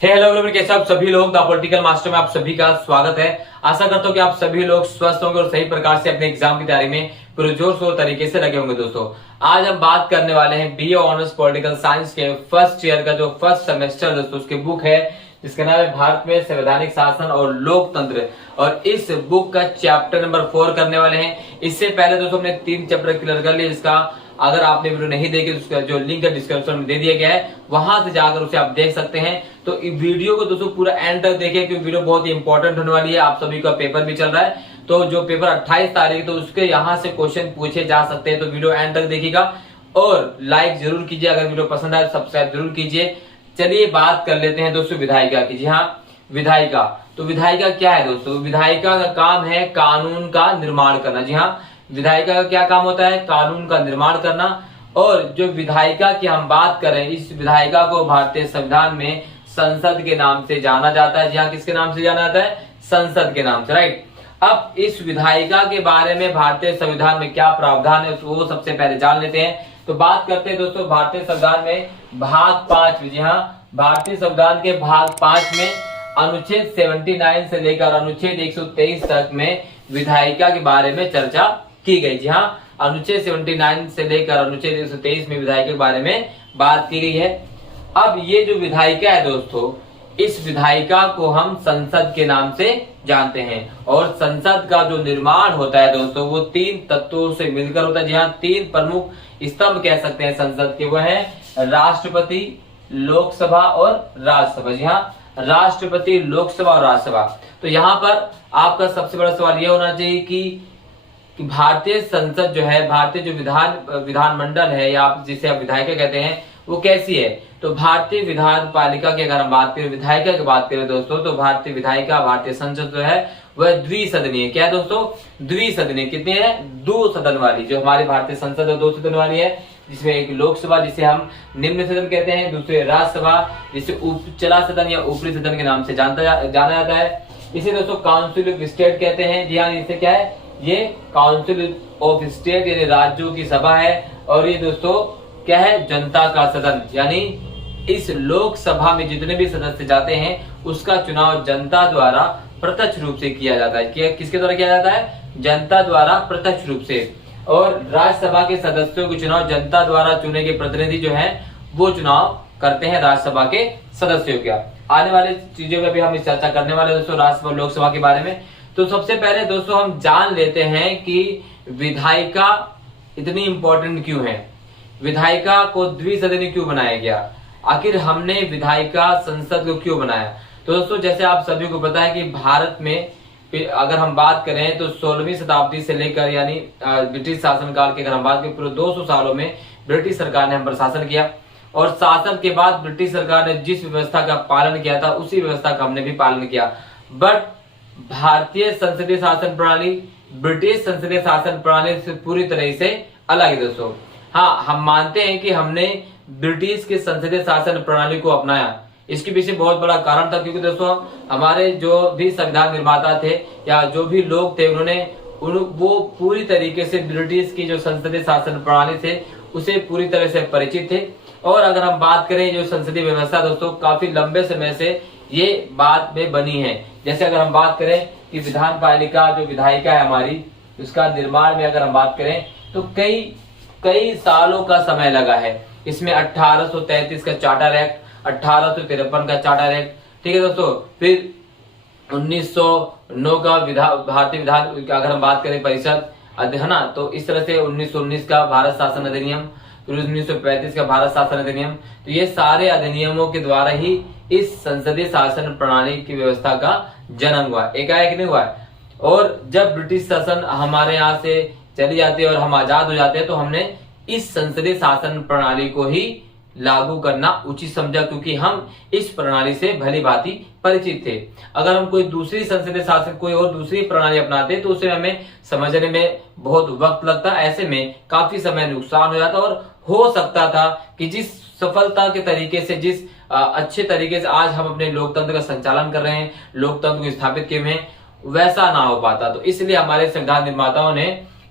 Hello everyone, कैसे आप सभी लोग। द पॉलिटिकल मास्टर में आप सभी का स्वागत है। आशा करता हूं कि आप सभी लोग स्वस्थ होंगे और सही प्रकार से अपने एग्जाम की तैयारी में पूरे जोर शोर तरीके से लगे होंगे। दोस्तों, आज हम बात करने वाले हैं बीए ऑनर्स पॉलिटिकल साइंस के फर्स्ट ईयर का जो फर्स्ट सेमेस्टर दोस्तों उसकी बुक है, जिसका नाम है भारत में संवैधानिक शासन और लोकतंत्र। और इस बुक का चैप्टर नंबर 4 करने वाले हैं। इससे पहले दोस्तों हमने 3 चैप्टर क्लियर कर लिए, जिसका अगर आपने वीडियो नहीं देखी तो उसका जो लिंक है डिस्क्रिप्शन में दे दिया गया है, वहां से जाकर उसे आप देख सकते हैं। तो वीडियो को दोस्तों पूरा एंड तक देखें, क्योंकि वीडियो बहुत ही इंपॉर्टेंट होने वाली है। आप सभी का पेपर भी चल रहा है, तो जो पेपर 28 तारीख तो उसके यहाँ से क्वेश्चन पूछे जा सकते हैं। तो वीडियो एंड तक देखिएगा और लाइक जरूर कीजिए। अगर वीडियो पसंद आए तो सब्सक्राइब जरूर कीजिए। चलिए बात कर लेते हैं दोस्तों विधायिका की। जी हाँ, विधायिका। तो विधायिका क्या है दोस्तों? विधायिका का काम है कानून का निर्माण करना। जी हाँ, विधायिका का क्या काम होता है? कानून का निर्माण करना। और जो विधायिका की हम बात करें, इस विधायिका को भारतीय संविधान में संसद के नाम से जाना जाता है। जी हाँ, किसके नाम से जाना जाता है? संसद के नाम से, राइट। अब इस विधायिका के बारे में भारतीय संविधान में क्या प्रावधान है वो सबसे पहले जान लेते हैं। तो बात करते हैं दोस्तों भारतीय संविधान में भाग 5। जी हाँ, भारतीय संविधान के भाग 5 में अनुच्छेद 79 से लेकर अनुच्छेद 123 तक में विधायिका के बारे में चर्चा की गई। जी हाँ, अनुच्छेद 79 से लेकर अनुच्छेद 123 में विधायिका के बारे में बात की गई है। अब ये जो विधायिका है दोस्तों, इस विधायिका को हम संसद के नाम से जानते हैं। और संसद का जो निर्माण होता है दोस्तों, वो 3 तत्वों से मिलकर होता है। जी हाँ, 3 प्रमुख स्तंभ कह सकते हैं संसद के, वो है राष्ट्रपति, लोकसभा और राज्यसभा। जी हाँ, राष्ट्रपति, लोकसभा और राज्यसभा। तो यहाँ पर आपका सबसे बड़ा सवाल यह होना चाहिए कि भारतीय संसद जो है, भारतीय जो विधानमंडल है, या आप जिसे आप विधायिका कहते हैं, वो कैसी है? तो भारतीय विधान पालिका की अगर हम बात करें, विधायिका की बात करें दोस्तों, तो भारतीय विधायिका, भारतीय संसद जो है वह द्विसदनीय। क्या है दोस्तों? द्विसदनीय। कितनी है? 2 सदन वाली। जो हमारी भारतीय संसद है 2 सदन वाली है, जिसमें एक लोकसभा जिसे हम निम्न सदन कहते हैं, दूसरे राज्यसभा जिसे उपचला सदन या ऊपरी सदन के नाम से जाना जाता है। इसे दोस्तों काउंसिल ऑफ स्टेट कहते हैं। जी हाँ, इसे क्या है? ये काउंसिल ऑफ स्टेट यानी राज्यों की सभा है। और ये दोस्तों क्या है? जनता का सदन। यानी इस लोकसभा में जितने भी सदस्य जाते हैं उसका चुनाव जनता द्वारा प्रत्यक्ष रूप से किया जाता है। किसके द्वारा किया जाता है? जनता द्वारा प्रत्यक्ष रूप से। और राज्यसभा के सदस्यों के चुनाव जनता द्वारा चुने गए प्रतिनिधि जो है वो चुनाव करते हैं राज्यसभा के सदस्यों का। आने वाले चीजों में भी हम चर्चा करने वाले दोस्तों राज्यसभा लोकसभा के बारे में। तो सबसे पहले दोस्तों हम जान लेते हैं कि विधायिका इतनी इंपॉर्टेंट क्यों है, विधायिका को द्विसदनीय क्यों बनाया गया, आखिर हमने विधायिका संसद को क्यों बनाया। तो दोस्तों जैसे आप सभी को पता है कि भारत में अगर हम बात करें तो 16वीं शताब्दी से लेकर यानी ब्रिटिश शासनकाल की अगर हम बात करें, पूरे 200 सालों में ब्रिटिश सरकार ने हम पर शासन किया। और शासन के बाद ब्रिटिश सरकार ने जिस व्यवस्था का पालन किया था उसी व्यवस्था का हमने भी पालन किया। बट भारतीय संसदीय शासन प्रणाली ब्रिटिश संसदीय शासन प्रणाली से पूरी तरह से अलग है दोस्तों। हाँ, हम मानते हैं कि हमने ब्रिटिश के संसदीय शासन प्रणाली को अपनाया। इसके पीछे बहुत बड़ा कारण था, क्योंकि दोस्तों हमारे जो भी संविधान निर्माता थे या जो भी लोग थे वो पूरी तरीके से ब्रिटिश की जो संसदीय शासन प्रणाली थे उसे पूरी तरह से परिचित थे। और अगर हम बात करें जो संसदीय व्यवस्था दोस्तों काफी लंबे समय से ये बात में बनी है। जैसे अगर हम बात करें कि विधान पालिका जो विधायिका है हमारी, उसका निर्माण में अगर हम बात करें तो कई सालों का समय लगा है। इसमें 1833 का चार्टर एक्ट, 1853 का चार्टर एक्ट, ठीक है दोस्तों। फिर 1909 का भारतीय विधान अगर हम बात करें परिषद है ना, तो इस तरह से 1919 का भारत शासन अधिनियम, फिर 1935 का भारत शासन अधिनियम। तो ये सारे अधिनियमों के द्वारा ही इस संसदीय शासन प्रणाली की व्यवस्था का जन्म हुआ, एकाएक नहीं हुआ है। और जब ब्रिटिश शासन हमारे यहाँ से चली जाती है और हम आजाद हो जाते हैं, तो हमने इस संसदीय शासन प्रणाली को ही लागू करना उचित समझा, क्योंकि हम इस प्रणाली से भली भांति परिचित थे। अगर हम कोई दूसरी संसदीय शासन कोई और दूसरी प्रणाली अपनाते तो उसे हमें समझने में बहुत वक्त लगता, ऐसे में काफी समय नुकसान हो जाता और हो सकता था कि जिस सफलता के तरीके से, जिस अच्छे तरीके से आज हम अपने लोकतंत्र का संचालन कर रहे हैं, लोकतंत्र को स्थापित किए हुए हैं, वैसा ना हो पाता। तो इसलिए हमारे संविधान निर्माताओं ने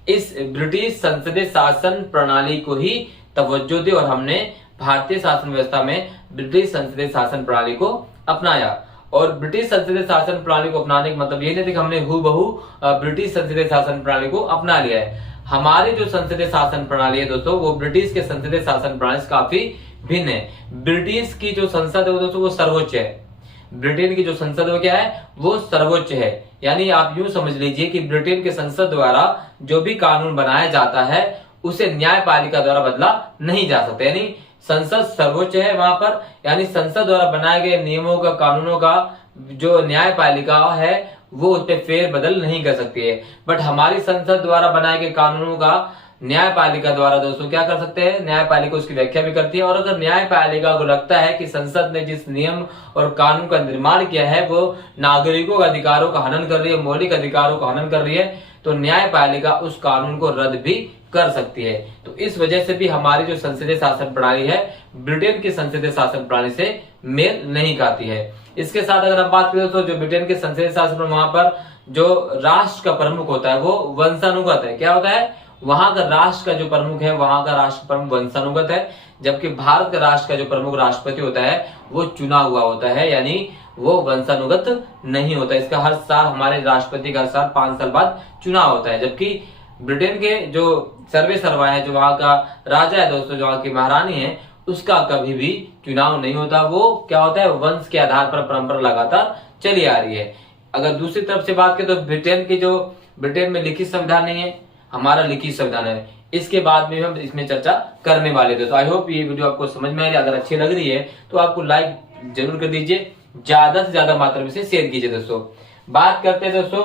इस ब्रिटिश संसदीय शासन प्रणाली को ही तवज्जो दी और हमने भारतीय शासन व्यवस्था में ब्रिटिश संसदीय शासन प्रणाली को अपनाया। और ब्रिटिश संसदीय शासन प्रणाली को अपनाने का मतलब ये नहीं था कि हमने हूबहू ब्रिटिश संसदीय शासन प्रणाली को अपना लिया है। हमारी जो संसदीय शासन प्रणाली है दोस्तों, वो ब्रिटिश के संसदीय शासन प्रणाली से काफी भिन्न है। ब्रिटिश की जो संसद है दोस्तों, वो सर्वोच्च है। ब्रिटेन की जो संसद वो क्या है, वो सर्वोच्च है। यानी आप यूं समझ लीजिए कि ब्रिटेन के संसद द्वारा जो भी कानून बनाया जाता है उसे न्यायपालिका द्वारा बदला नहीं जा सकता। यानी संसद सर्वोच्च है वहां पर, यानी संसद द्वारा बनाए गए नियमों का, कानूनों का जो न्यायपालिका है वो उस पर फेर बदल नहीं कर सकती है। बट हमारी संसद द्वारा बनाए गए कानूनों का न्यायपालिका द्वारा दोस्तों क्या कर सकते हैं, न्यायपालिका उसकी व्याख्या भी करती है। और अगर न्यायपालिका को लगता है कि संसद ने जिस नियम और कानून का निर्माण किया है वो नागरिकों के अधिकारों का हनन कर रही है, मौलिक अधिकारों का हनन कर रही है, तो न्यायपालिका उस कानून को रद्द भी कर सकती है। तो इस वजह से भी हमारी जो संसदीय शासन प्रणाली है ब्रिटेन की संसदीय शासन प्रणाली से मेल नहीं खाती है। इसके साथ अगर हम बात करें तो जो ब्रिटेन के संसदीय शासन, वहां पर जो राष्ट्र का प्रमुख होता है वो वंशानुगत है। क्या होता है, वहां का राष्ट्र का जो प्रमुख है, वहां का राष्ट्र प्रमुख वंशानुगत है, जबकि भारत का राष्ट्र का जो प्रमुख राष्ट्रपति होता है वो चुना हुआ होता है, यानी वो वंशानुगत नहीं होता। इसका हर साल हमारे राष्ट्रपति का हर साल 5 साल बाद चुनाव होता है। जबकि ब्रिटेन के जो सर्वे सर्वा है, जो वहां का राजा है दोस्तों, जो वहां की महारानी है, उसका कभी भी चुनाव नहीं होता। वो क्या होता है, वंश के आधार पर परंपरा लगातार चली आ रही है। अगर दूसरी तरफ से बात करें तो ब्रिटेन में लिखित संविधान नहीं है, हमारा लिखित संविधान है। इसके बाद में हम इसमें चर्चा करने वाले थे। तो आई होप ये वीडियो आपको समझ में आ रही है। अगर अच्छी लग रही है तो आपको लाइक जरूर कर दीजिए, ज्यादा से ज्यादा मात्रा में से शेयर कीजिए। दोस्तों बात करते हैं दोस्तों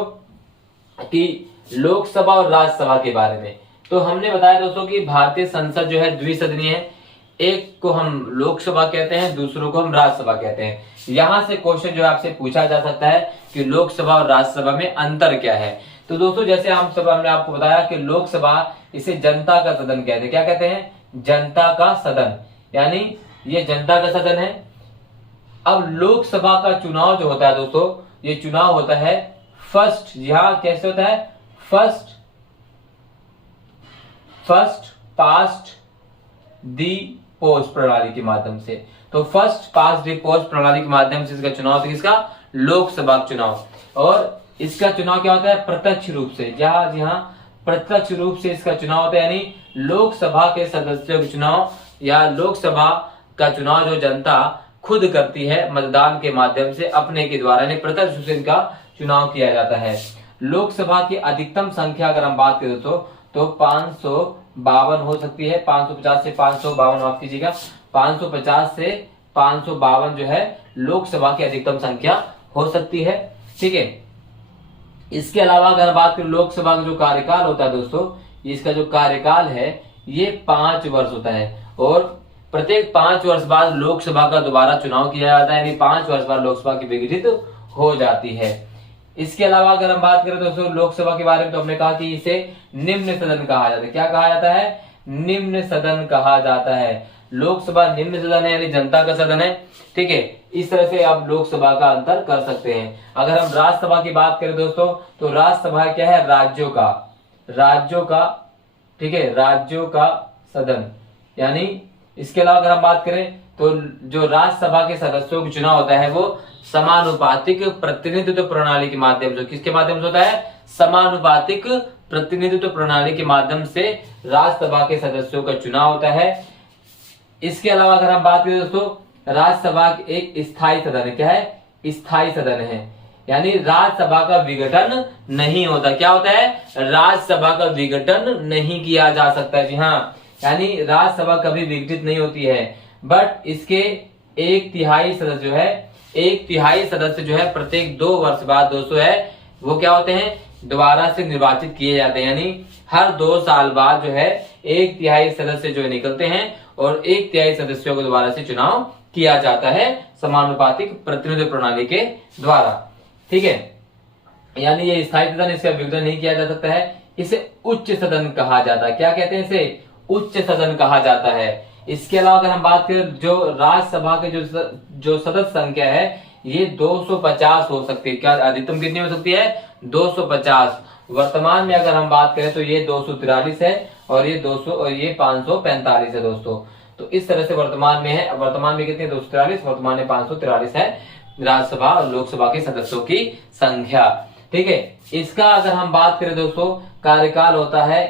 कि लोकसभा और राज्यसभा के बारे में। तो हमने बताया दोस्तों कि भारतीय संसद जो है द्विसदनीय है। एक को हम लोकसभा कहते हैं, दूसरों को हम राज्यसभा कहते हैं। यहां से क्वेश्चन जो है आपसे पूछा जा सकता है कि लोकसभा और राज्यसभा में अंतर क्या है। तो दोस्तों जैसे हमने आपको बताया कि लोकसभा, इसे जनता का सदन कहते हैं। क्या कहते हैं, जनता का सदन, यानी ये जनता का सदन है। अब लोकसभा का चुनाव जो होता है दोस्तों, ये चुनाव होता है फर्स्ट, यहां कैसे होता है, फर्स्ट पास्ट दी पोस्ट प्रणाली के माध्यम से। तो फर्स्ट पास्ट दी पोस्ट प्रणाली के माध्यम से इसका चुनाव होता है, किसका, लोकसभा चुनाव। और इसका चुनाव क्या होता है, प्रत्यक्ष रूप से। जहां प्रत्यक्ष रूप से इसका चुनाव होता है, यानी लोकसभा के सदस्यों के चुनाव या लोकसभा का चुनाव जो जनता खुद करती है मतदान के माध्यम से अपने के द्वारा, यानी प्रत्यक्ष रूप से इनका चुनाव किया जाता है। लोकसभा की अधिकतम संख्या अगर हम बात करें तो 552 हो सकती है। 550 से 552, माफ कीजिएगा, 550 से 552 जो है लोकसभा की अधिकतम संख्या हो सकती है। ठीक है। इसके अलावा अगर बात करें लोकसभा का जो कार्यकाल होता है दोस्तों, इसका जो कार्यकाल है ये 5 वर्ष होता है। और प्रत्येक 5 वर्ष बाद लोकसभा का दोबारा चुनाव किया जाता है, यानी 5 वर्ष बाद लोकसभा की विघटित हो जाती है। इसके अलावा अगर हम बात करें दोस्तों लोकसभा के बारे में, तो हमने कहा कि इसे निम्न सदन कहा जाता है। क्या कहा जाता है, निम्न सदन कहा जाता है। लोकसभा निम्न सदन है, यानी जनता का सदन है। ठीक है। इस तरह से आप लोकसभा का अंतर कर सकते हैं। अगर हम राज्यसभा की बात करें दोस्तों, तो राज्यसभा क्या है, राज्यों का, ठीक है, राज्यों का सदन। यानी इसके अलावा अगर हम बात करें तो जो राज्यसभा के सदस्यों का चुनाव होता है वो समानुपातिक प्रतिनिधित्व प्रणाली के माध्यम से, किसके माध्यम से होता है, समानुपातिक प्रतिनिधित्व प्रणाली के माध्यम से राज्यसभा के सदस्यों का चुनाव होता है। इसके अलावा अगर हम बात करें दोस्तों, राज्यसभा एक स्थायी सदन है। क्या है, स्थायी सदन है, यानी राज्यसभा का विघटन नहीं होता। क्या होता है, राज्यसभा का विघटन नहीं किया जा सकता। जी हाँ, यानी राज्यसभा कभी विघटित नहीं होती है। बट इसके 1/3 सदस्य जो है प्रत्येक 2 वर्ष बाद दोस्तों है वो क्या होते हैं, दोबारा से निर्वाचित किए जाते हैं। यानी हर 2 साल बाद जो है 1/3 सदस्य जो निकलते हैं और 1/3 सदस्यों को दोबारा से चुनाव किया जाता है समानुपातिक प्रतिनिधित्व प्रणाली के द्वारा। ठीक है। यानी ये स्थायी सदन, इसका विघटन नहीं किया जा सकता है। इसे उच्च सदन कहा जाता है। क्या कहते हैं, इसे उच्च सदन कहा जाता है। इसके अलावा अगर हम बात करें जो राज्यसभा के जो सदस्य संख्या है ये 250 हो सकती है। क्या अधिकतम कितनी हो सकती है, 250। वर्तमान में अगर हम बात करें तो ये 243 है और ये 545 है दोस्तों। तो इस तरह से वर्तमान में है। वर्तमान में कितने 243, वर्तमान में 543 है राज्यसभा और लोकसभा के सदस्यों की संख्या। ठीक है, इसका अगर हम बात करें दोस्तों, कार्यकाल होता है,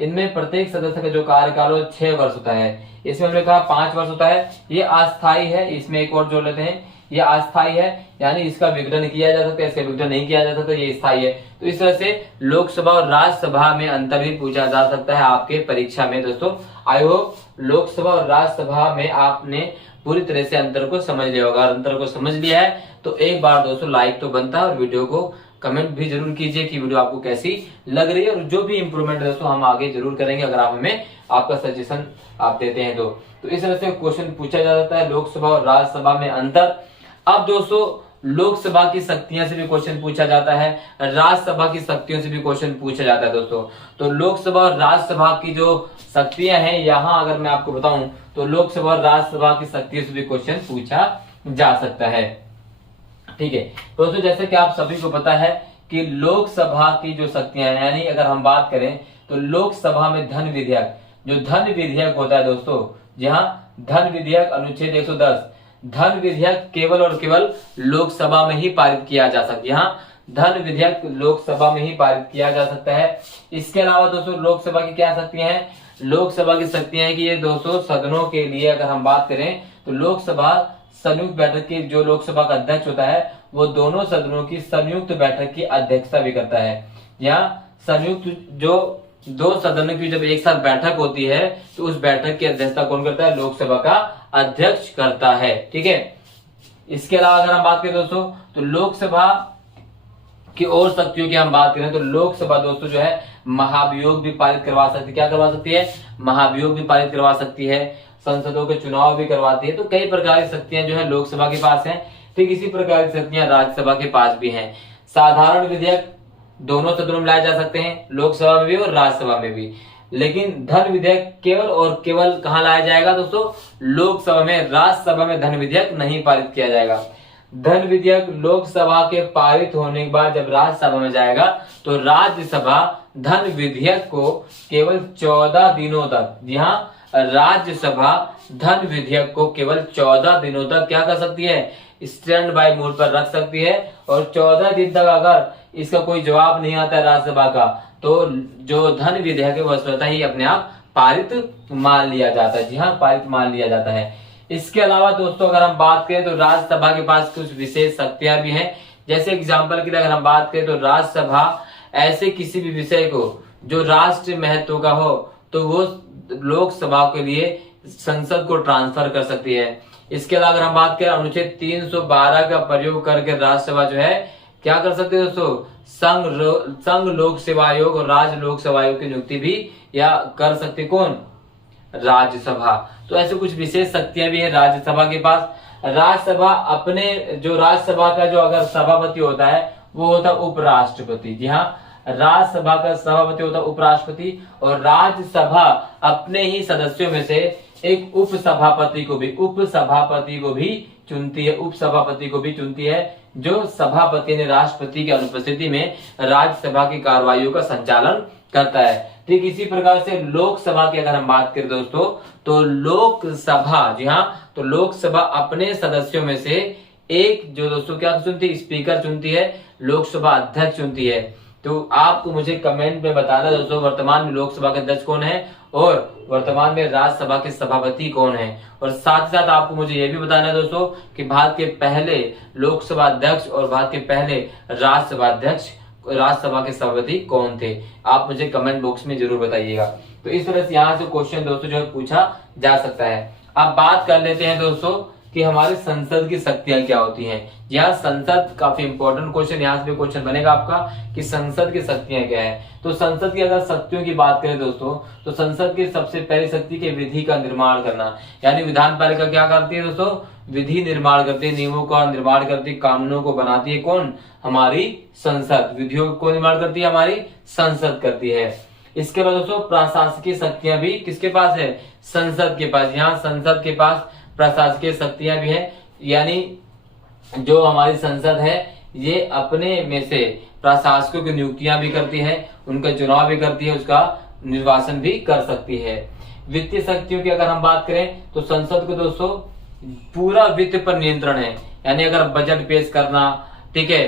इनमें प्रत्येक सदस्य का जो कार्यकाल हो 6 वर्ष होता है। इसमें हमने कहा 5 वर्ष होता है, ये अस्थायी है। इसमें एक और जोड़ लेते हैं, ये अस्थायी है, यानी इसका विघटन किया जा सकता है, इसका विघटन नहीं किया जा सकता, ये स्थायी है। तो इस तरह से लोकसभा और राज्यसभा में अंतर भी पूछा जा सकता है आपके परीक्षा में दोस्तों। आई होप लोकसभा और राज्यसभा में आपने पूरी तरह से अंतर को समझ लिया होगा। अंतर को समझ लिया है तो एक बार दोस्तों लाइक तो बनता है और वीडियो को कमेंट भी जरूर कीजिए कि वीडियो आपको कैसी लग रही है, और जो भी इंप्रूवमेंट दोस्तों हम आगे जरूर करेंगे अगर आप हमें आपका सजेशन आप देते हैं तो इस तरह से क्वेश्चन पूछा जा सकता है लोकसभा और राज्यसभा में अंतर। अब दोस्तों लोकसभा की शक्तियां से भी क्वेश्चन पूछा जाता है, राज्यसभा की शक्तियों से भी क्वेश्चन पूछा जाता है दोस्तों। तो लोकसभा और राज्यसभा की जो शक्तियां हैं, यहाँ अगर मैं आपको बताऊं तो लोकसभा और राज्यसभा की शक्तियों से भी क्वेश्चन पूछा जा सकता है। ठीक है दोस्तों, जैसे कि आप सभी को पता है कि लोकसभा की जो शक्तियां हैं, यानी अगर हम बात करें तो लोकसभा में धन विधेयक, जो धन विधेयक होता है दोस्तों, जहां धन विधेयक अनुच्छेद 110, धन विधेयक केवल और केवल लोकसभा में ही पारित किया जा सकता है। यहाँ धन विधेयक लोकसभा में ही पारित किया जा सकता है। इसके अलावा दोस्तों लोकसभा की क्या शक्तियां हैं? लोकसभा की शक्तियां हैं कि ये दोस्तों सदनों के लिए अगर हम बात करें तो लोकसभा संयुक्त बैठक के जो लोकसभा का अध्यक्ष होता है वो दोनों सदनों की संयुक्त बैठक की अध्यक्षता भी करता है। यहाँ संयुक्त जो दो सदनों की जब एक साथ बैठक होती है तो उस बैठक की अध्यक्षता कौन करता है? लोकसभा का अध्यक्ष करता है। ठीक है, इसके अलावा अगर हम बात करें दोस्तों तो लोकसभा की और शक्तियों की हम बात करें तो लोकसभा दोस्तों जो है महाभियोग भी पारित करवा सकती है। क्या करवा सकती है? महाभियोग भी पारित करवा सकती है, संसदों के चुनाव भी करवाती है। तो कई प्रकार की शक्तियां जो है लोकसभा के पास हैं। ठीक इसी प्रकार की शक्तियां राज्यसभा के पास भी हैं। साधारण विधेयक दोनों सदनों में लाए जा सकते हैं, लोकसभा में भी और राज्यसभा में भी, लेकिन धन विधेयक केवल और केवल कहां लाया जाएगा दोस्तों? लोकसभा में। राज्यसभा में धन विधेयक नहीं पारित किया जाएगा। धन विधेयक लोकसभा के पारित होने के बाद जब राज्यसभा में जाएगा तो राज्यसभा धन विधेयक को केवल 14 दिनों तक, जी हाँ, राज्यसभा धन विधेयक को केवल 14 दिनों तक क्या कर सकती है? स्टैंड बाय मोड पर रख सकती है। और 14 दिन तक अगर इसका कोई जवाब नहीं आता है राज्यसभा का तो जो धन विधेयक है वह स्वतः ही अपने आप पारित मान लिया जाता है। जी हाँ, पारित मान लिया जाता है। इसके अलावा दोस्तों अगर हम बात करें तो राज्यसभा के पास कुछ विशेष शक्तियां भी हैं। जैसे एग्जाम्पल के लिए अगर हम बात करें तो राज्यसभा ऐसे किसी भी विषय को जो राष्ट्रीय महत्व का हो तो वो लोकसभा के लिए संसद को ट्रांसफर कर सकती है। इसके अलावा अगर हम बात करें अनुच्छेद 312 का प्रयोग करके राज्यसभा जो है क्या कर सकते हैं दोस्तों? संघ लोक सेवा आयोग और राज्य लोक सेवा आयोग की नियुक्ति भी या कर सकते कौन? राज्यसभा। तो ऐसे कुछ विशेष शक्तियां भी है राज्यसभा के पास। राज्यसभा अपने जो राज्यसभा का जो अगर सभापति होता है वो होता है उपराष्ट्रपति। जी हाँ, राज्यसभा का सभापति होता है उपराष्ट्रपति और राज्यसभा अपने ही सदस्यों में से एक उपसभापति को भी चुनती है। उपसभापति को भी चुनती है जो सभापति ने राष्ट्रपति की अनुपस्थिति में राज्यसभा की कार्रवाइयों का संचालन करता है। ठीक इसी प्रकार से लोकसभा की अगर हम बात करें दोस्तों तो लोकसभा, जी हाँ, तो लोकसभा अपने सदस्यों में से एक जो दोस्तों क्या चुनती है? स्पीकर चुनती है, लोकसभा अध्यक्ष चुनती है। तो आपको मुझे कमेंट में बताना दोस्तों वर्तमान में लोकसभा के अध्यक्ष कौन है और वर्तमान में राज्यसभा के सभापति कौन है। और साथ ही साथ आपको मुझे यह भी बताना है दोस्तों कि भारत के पहले लोकसभा अध्यक्ष और भारत के पहले राज्यसभा अध्यक्ष, राज्यसभा के सभापति कौन थे। आप मुझे कमेंट बॉक्स में जरूर बताइएगा। तो इस तरह से यहाँ से क्वेश्चन दोस्तों जो है पूछा जा सकता है। अब बात कर लेते हैं दोस्तों कि हमारे संसद की शक्तियां क्या होती हैं। यहाँ संसद काफी इंपॉर्टेंट क्वेश्चन, यहाँ से भी क्वेश्चन बनेगा आपका कि संसद की शक्तियां क्या है। तो संसद की अगर शक्तियों की बात करें दोस्तों तो संसद की सबसे पहली शक्ति के विधि का निर्माण करना, यानी विधान पालिका क्या करती है दोस्तों? विधि निर्माण करती है, नियमों का निर्माण करती है, कानूनों को बनाती है कौन? हमारी संसद। विधियों को निर्माण करती है हमारी संसद करती है। इसके बाद दोस्तों प्रशासकीय शक्तियां भी किसके पास है? संसद के पास। यहाँ संसद के पास प्रशासकीय शक्तियां भी हैं, यानी जो हमारी संसद है ये अपने में से प्रशासकों की नियुक्तियां भी करती है, उनका चुनाव भी करती है, उसका निर्वाचन भी कर सकती है। वित्तीय शक्तियों की अगर हम बात करें तो संसद को दोस्तों पूरा वित्त पर नियंत्रण है, यानी अगर बजट पेश करना, ठीक है,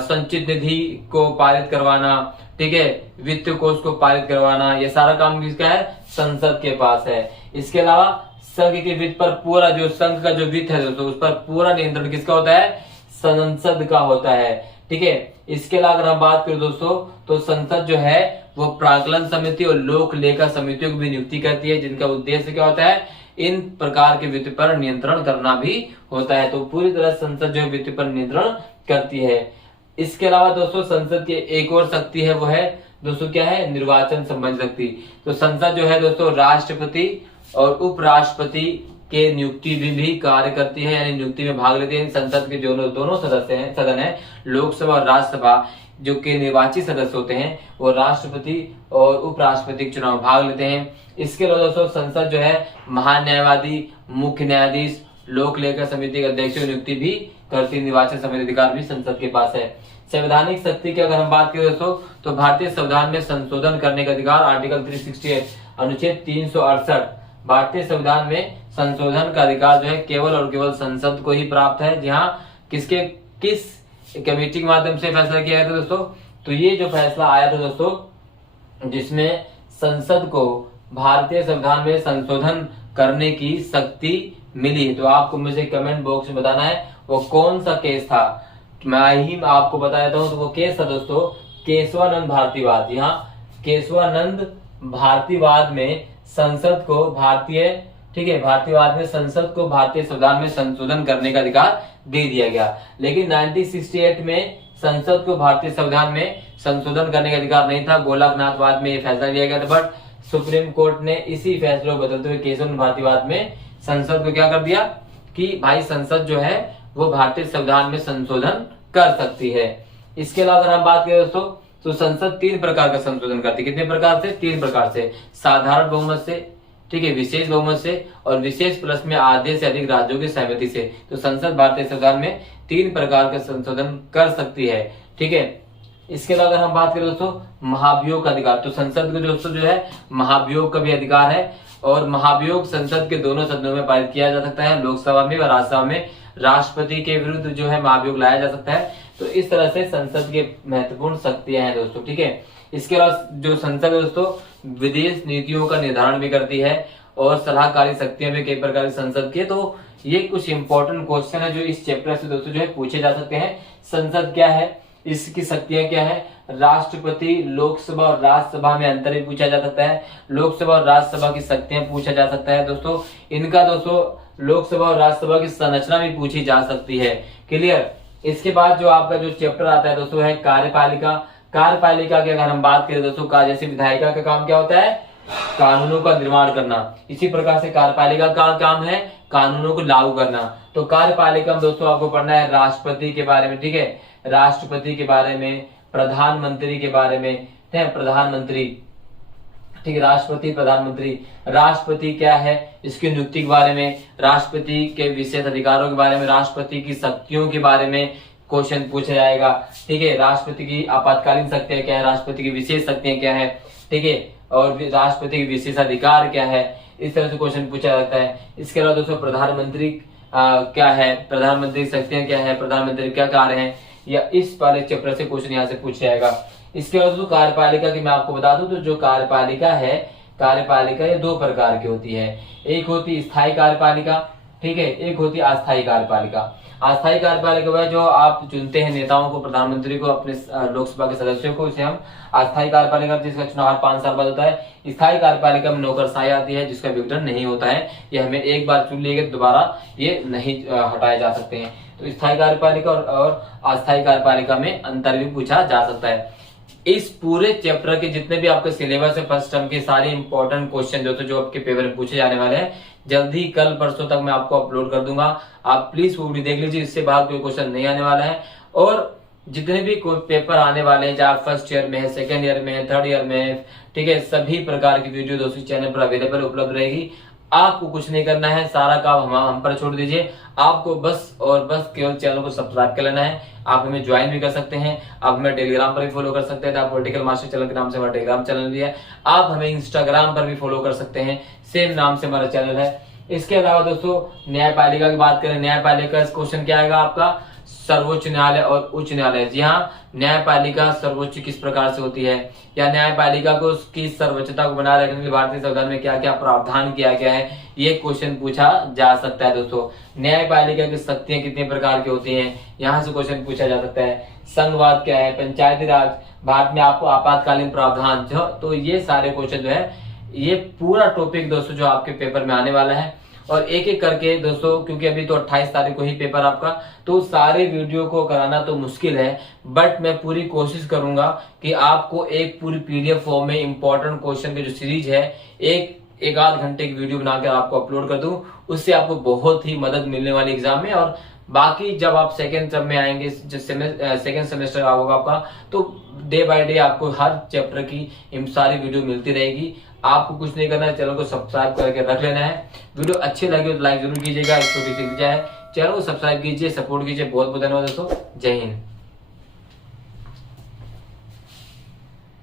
संचित निधि को पारित करवाना, ठीक है, वित्त कोष को पारित करवाना, ये सारा काम किसका है? संसद के पास है। इसके अलावा संघ के वित्त पर पूरा, जो संघ का जो वित्त है दोस्तों, उस पर पूरा नियंत्रण किसका होता है? संसद का होता है, ठीक है। इसके अलावा अगर हम बात करें दोस्तों तो संसद जो है वो प्राक्कलन समिति और लोक लेखा समितियों की भी नियुक्ति करती है, जिनका उद्देश्य क्या होता है? इन प्रकार के वित्त पर नियंत्रण करना भी होता है। तो पूरी तरह संसद जो है वित्त पर नियंत्रण करती है। इसके अलावा दोस्तों संसद की एक और शक्ति है, वो है दोस्तों क्या है? निर्वाचन संबंधी शक्ति। तो संसद जो है दोस्तों राष्ट्रपति और उपराष्ट्रपति के नियुक्ति भी कार्य करती है, यानी नियुक्ति में भाग लेते हैं। संसद के जो दोनों सदस्य हैं, सदन है लोकसभा और राज्यसभा, जो के निर्वाचित सदस्य होते हैं वो राष्ट्रपति और उपराष्ट्रपति के चुनाव में भाग लेते हैं। इसके अलावा दोस्तों संसद जो है महान्यायवादी, मुख्य न्यायाधीश, लोक लेखा समिति के अध्यक्षों की नियुक्ति भी करती। निर्वाचन संबंधी अधिकार भी संसद के पास है। संवैधानिक शक्ति की अगर हम बात करें दोस्तों तो भारतीय संविधान में संशोधन करने का अधिकार आर्टिकल 368 अनुच्छेद 368, भारतीय संविधान में संशोधन का अधिकार जो है केवल और केवल संसद को ही प्राप्त है। जहां किस कमेटी के माध्यम से फैसला किया गया था दोस्तों? तो ये जो फैसला आया था दोस्तों, जिसमें संसद को भारतीय संविधान में संशोधन करने की शक्ति मिली, तो आपको मुझे कमेंट बॉक्स में बताना है वो कौन सा केस था। मैं ही आपको बता देता हूं, तो वो केस था दोस्तों केशवानंद भारतीवाद। यहाँ केशवानंद भारतीवाद में संसद को भारतीयवाद में संसद को भारतीय संविधान में संशोधन करने का अधिकार दे दिया गया। लेकिन 1968 में संसद को भारतीय संविधान में संशोधन करने का अधिकार नहीं था। गोलकनाथवाद में यह फैसला लिया गया था, बट सुप्रीम कोर्ट ने इसी फैसले को बदलते हुए केशवानंद भारतीवाद में संसद को क्या कर दिया कि भाई संसद जो है वो भारतीय संविधान में संशोधन कर सकती है। इसके अलावा अगर हम बात करें दोस्तों तो संसद 3 प्रकार का संशोधन करती है। कितने प्रकार से? 3 प्रकार से। साधारण बहुमत से, ठीक है, विशेष बहुमत से और विशेष प्लस में आधे से अधिक राज्यों की सहमति से। तो संसद भारतीय संविधान में 3 प्रकार का संशोधन कर सकती है, ठीक है। इसके अलावा अगर हम बात करें दोस्तों महाभियोग का अधिकार, तो संसद को दोस्तों जो है महाभियोग का भी अधिकार है और महाभियोग संसद के दोनों सदनों में पारित किया जा सकता है, लोकसभा में और राज्यसभा में। राष्ट्रपति के विरुद्ध जो है महाभियोग लाया जा सकता है। तो इस तरह से संसद के महत्वपूर्ण शक्तियां हैं दोस्तों, ठीक है। इसके अलावा जो संसद है दोस्तों विदेश नीतियों का निर्धारण भी करती है और सलाहकारी शक्तियां भी कई प्रकार की संसद की। तो ये कुछ इंपॉर्टेंट क्वेश्चन है जो इस चैप्टर से दोस्तों जो है पूछे जा सकते हैं। संसद क्या है, इसकी शक्तियां क्या है, राष्ट्रपति, लोकसभा और राज्यसभा में अंतर भी पूछा जा सकता है, लोकसभा और राज्यसभा की शक्तियां पूछा जा सकता है दोस्तों। इनका दोस्तों लोकसभा और राज्यसभा की संरचना भी पूछी जा सकती है। क्लियर। इसके बाद जो आपका जो चैप्टर आता है दोस्तों है कार्यपालिका। कार्यपालिका की अगर हम बात करें दोस्तों का जैसे विधायिका का काम क्या होता है? कानूनों का निर्माण करना। इसी प्रकार से कार्यपालिका का काम है कानूनों को लागू करना। तो कार्यपालिका में दोस्तों आपको पढ़ना है राष्ट्रपति के बारे में, ठीक है, राष्ट्रपति के बारे में, प्रधानमंत्री के बारे में, प्रधानमंत्री, ठीक है, राष्ट्रपति, प्रधानमंत्री। राष्ट्रपति क्या है इसकी नियुक्ति के बारे में, राष्ट्रपति के विशेष अधिकारों के बारे में, राष्ट्रपति की शक्तियों के बारे में क्वेश्चन पूछा जाएगा, ठीक है। राष्ट्रपति की आपातकालीन शक्तियां क्या है, राष्ट्रपति की विशेष शक्तियां क्या है, ठीक है, और राष्ट्रपति के विशेषाधिकार क्या है, इस तरह से क्वेश्चन पूछा जाता है। इसके अलावा दोस्तों प्रधानमंत्री क्या है, प्रधानमंत्री की शक्तियां क्या है, प्रधानमंत्री क्या कार्य है, या इस वाले चैप्टर से क्वेश्चन यहाँ से पूछा जाएगा। इसके बाद दोस्तों कार्यपालिका की मैं आपको बता दूं तो जो कार्यपालिका है, कार्यपालिका ये 2 प्रकार की होती है। एक होती स्थायी कार्यपालिका, ठीक है, एक होती अस्थायी कार्यपालिका। अस्थायी कार्यपालिका वह जो आप चुनते हैं नेताओं को, प्रधानमंत्री को, अपने लोकसभा के सदस्यों को, इसे हम अस्थायी कार्यपालिका, जिसका चुनाव हर 5 साल बाद होता है। स्थायी कार्यपालिका में नौकरशाही आती है जिसका विघटन नहीं होता है, ये हमें एक बार चुन लिए गए दोबारा ये नहीं हटाए जा सकते हैं। तो स्थायी कार्यपालिका और अस्थायी कार्यपालिका में अंतर भी पूछा जा सकता है। इस पूरे चैप्टर के जितने भी आपके सिलेबस है फर्स्ट टर्म के सारे इंपॉर्टेंट क्वेश्चन जो आपके पेपर में पूछे जाने वाले हैं, जल्दी कल परसों तक मैं आपको अपलोड कर दूंगा। आप प्लीज वो भी देख लीजिए, इससे बाहर कोई क्वेश्चन नहीं आने वाला है। और जितने भी कोई पेपर आने वाले हैं, चाहे फर्स्ट ईयर में है, सेकेंड ईयर में है, थर्ड ईयर में है, ठीक है, सभी प्रकार की वीडियो दोस्तों चैनल पर अवेलेबल उपलब्ध रहेगी। आपको कुछ नहीं करना है, सारा काम हम पर छोड़ दीजिए। आपको बस और बस केवल चैनल को सब्सक्राइब कर लेना है। आप हमें ज्वाइन भी कर सकते हैं, आप हमें टेलीग्राम पर भी फॉलो कर सकते हैं, द पॉलिटिकल मास्टर चैनल के नाम से हमारा टेलीग्राम चैनल भी है। आप हमें इंस्टाग्राम पर भी फॉलो कर सकते हैं, सेम नाम से हमारा चैनल है। इसके अलावा दोस्तों न्यायपालिका की बात करें, न्यायपालिका क्वेश्चन क्या आएगा आपका, सर्वोच्च न्यायालय और उच्च न्यायालय। जी हाँ, न्यायपालिका सर्वोच्च किस प्रकार से होती है, या न्यायपालिका को उसकी सर्वोच्चता को बनाए रखने के लिए भारतीय संविधान में क्या क्या प्रावधान किया गया है, ये क्वेश्चन पूछा जा सकता है। दोस्तों न्यायपालिका की शक्तियां कितने प्रकार की होती हैं, यहाँ से क्वेश्चन पूछा जा सकता है। संघवाद क्या है, पंचायती राज, भारत में आपको आपातकालीन प्रावधान, तो ये सारे क्वेश्चन जो है, ये पूरा टॉपिक दोस्तों जो आपके पेपर में आने वाला है। और एक एक करके दोस्तों, क्योंकि अभी तो 28 तारीख को ही पेपर आपका, तो सारे वीडियो को कराना तो मुश्किल है, बट मैं पूरी कोशिश करूंगा कि आपको एक पूरी पीडीएफ फॉर्म में इंपॉर्टेंट क्वेश्चन की जो सीरीज है, एक आध घंटे की वीडियो बनाकर आपको अपलोड कर दूं। उससे आपको बहुत ही मदद मिलने वाली एग्जाम में। और बाकी जब आप सेकेंड टर्म में आएंगे, सेकेंड सेमेस्टर का होगा आपका, तो डे बाय डे आपको हर चैप्टर की सारी वीडियो मिलती रहेगी। आपको कुछ नहीं करना है, चैनल को सब्सक्राइब करके रख लेना है। वीडियो अच्छी लगी तो लाइक जरूर कीजिएगा, एक छोटी सी है, चैनल को सब्सक्राइब कीजिए, सपोर्ट कीजिए। बहुत बहुत धन्यवाद दोस्तों, जय हिंद।